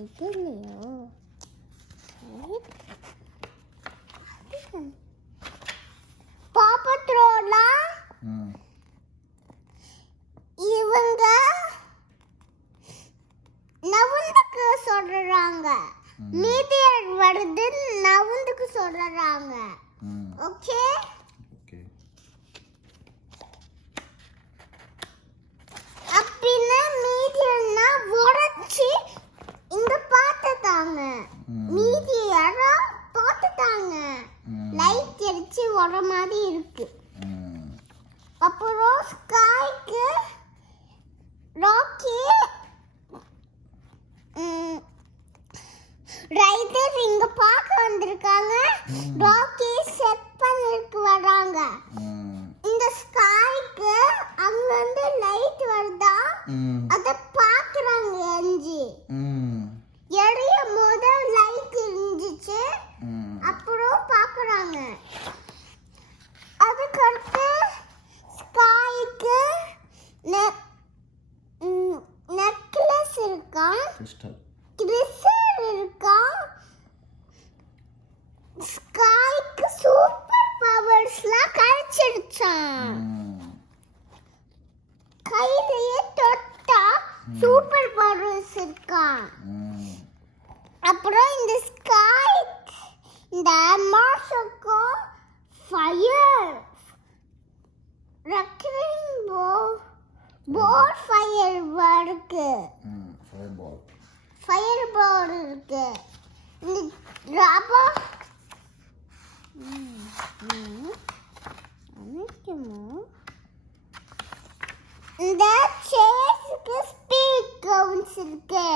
இதுலையோ பாப்பத்ரோலா இவங்க நவுந்துக்கு சொல்றாங்க. மீதியர் வருது நவுந்துக்கு சொல்றாங்க. ஓகே அப்படின்னா மீதியர்னா உடைச்சி இங்க பார்த்துட்டாங்க. மீதியரா பார்த்துட்டாங்க. லைட் எரிச்சு வர மாதிரி இருக்கு. அப்புறம் ஸ்கைக்கு ராக்கி ரைடர் இங்க பார்க்க வந்திருக்காங்க. ராக்கி செட் பண்ணிட்டு வராங்க. இந்த ஸ்கைக்கு அங்க இருந்து லைட் வருதா அத பாக்குறாங்க. எஞ்சி எரியும் போது லைட் இருந்துச்சு. அப்புறம் பாக்குறாங்க. அதுக்கடுத்து ஸ்கைக்கு நெக்லஸ் இருக்கா, கிறிஸ்டல் இருக்கா. ஸ்கைக்கு சூப்பர் பவர்ஸ்லாம் கிடைச்சிடுச்சான். கையிலேயே தொட்டா சூப்பர் பவர்ஸ் இருக்கா. அப்புறம் இந்த ஸ்கை இந்த மார்ஸுக்கு ஃபயர் ரெக்கரிங் போர் ஃபயர் இருக்கு. ஃபயர் பால் இருக்கு. இந்த ராபா இந்த சேஸ்க்கு ஸ்பீட் கவுன்ஸ் இருக்கு.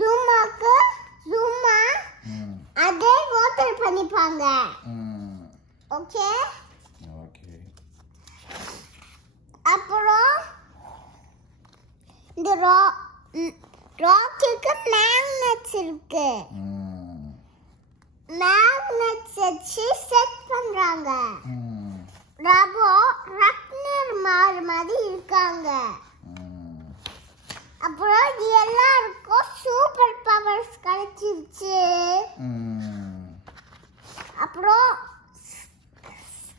ஜூமா அதே வாட்டர் பண்ணிப்பாங்க. ஓகே அப்புறம் இந்த ராக்கெட்டுக்கு மேக்னெட்ஸ் இருக்கு. மேக்னெட்ஸ் வச்சு செட் பண்றாங்க. ரபோ ரக்னர் மாதிரி இருக்காங்க. அப்புறம் எல்லாருக்கும் சூப்பர் பவர்ஸ் கிடைச்சிருச்சு. அப்புறம்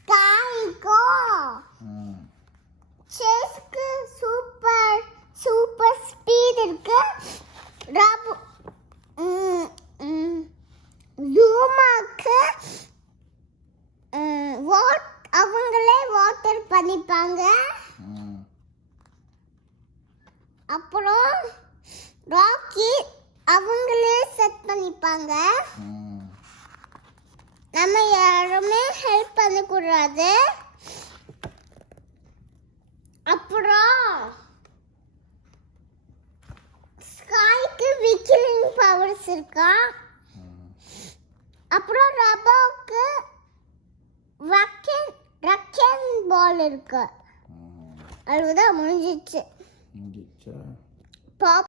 ஸ்கைக்கும் சேஸ்க்கு சூப்பர் ஸ்பீட் இருக்கு. ஜூமாக்கு அவங்களே வாட்டர் பண்ணிப்பாங்க. அப்புறம் ராக்கி அவங்களே செட் பண்ணிப்பாங்க. நம்ம யாருமே ஹெல்ப் பண்ணக்கூடாது. அப்புறம் ஸ்கைக்கு விக்கிலிங் பவர்ஸ் இருக்கா. அப்புறம் ரபாவுக்கு ரக்கன் பால் இருக்கு. அவ்வளவுதான் முடிஞ்சிச்சு.